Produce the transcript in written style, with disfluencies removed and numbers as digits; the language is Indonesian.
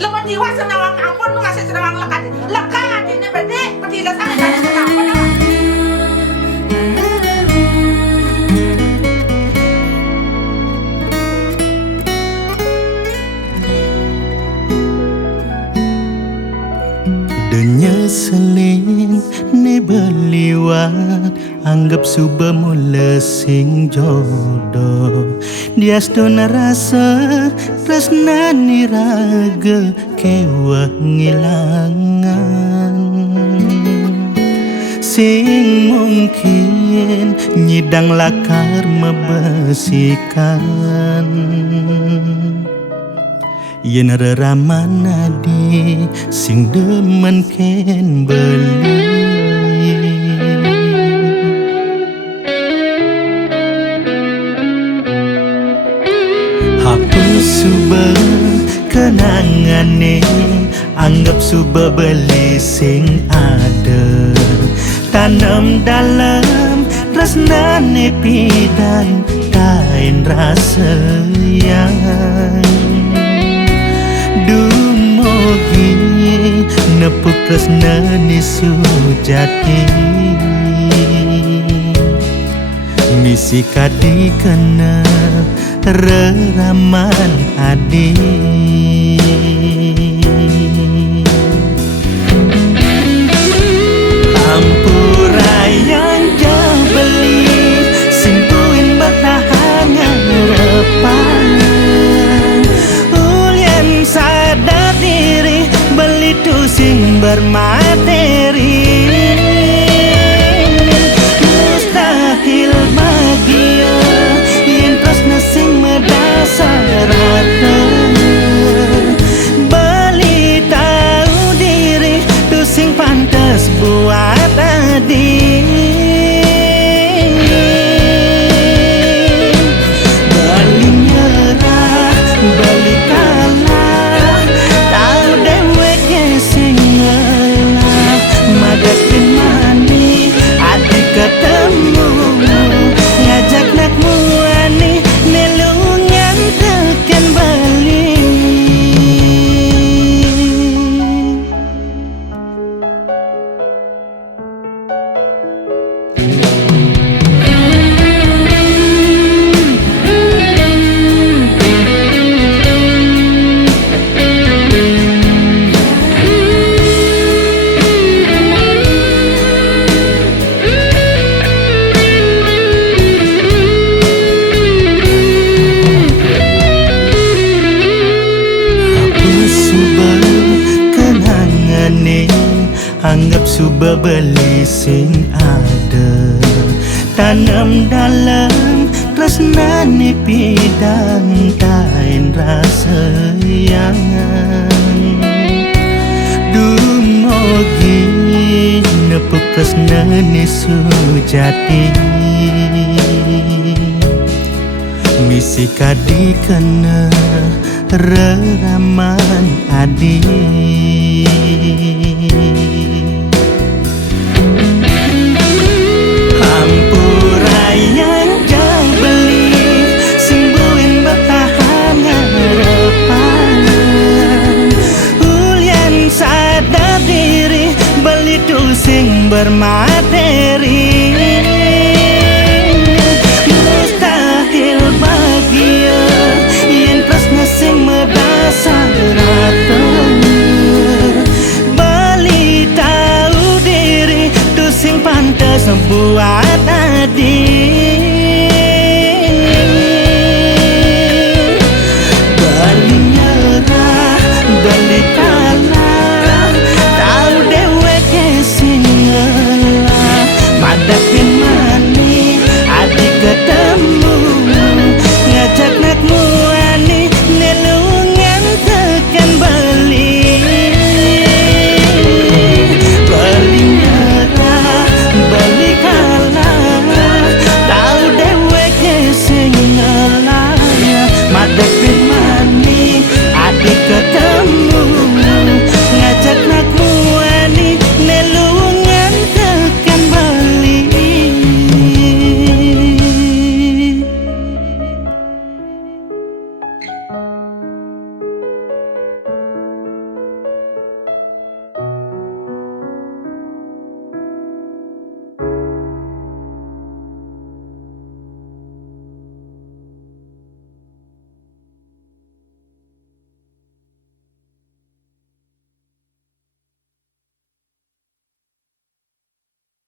Lemah jiwa senawang ampun lu ngasih senawang lekat. Lekat ini berarti petilasan dari senawang. Dunia seling ne beliwat anggap suba mula sing jodoh dias dona rasa tresna ni raga kewa ngilangan sing mungkin nyidang lakar mebesikan yen reraman adi sing demen ken beli hapus suba kenangane anggap suba beli sing ada tanam dalam tresnane pidan kain rasa yang dumogi nepuk tresnani sujati misi kadi kena reraman adi hampura yang jauh beli simpuin bertahan ngarepan ulien sadar diri beli tu sing bermateri mustahil bagia yen tresna sing medasar harta beli tahu diri tu sing pantas buat adi beli nyerah beli kalah tahu deweke sing ngelah madakin mani adi ketemu ngajak nak muani nelungan teken bali anggap suba beli sing ada tanam dalam tresnane pidan kain rasa yang dumogi nepuk tresnane sujati misi kadi kena reraman adi hampura yang jauh beli simbuin bertahan ngarepan ulien sadar diri beli tu sing bermain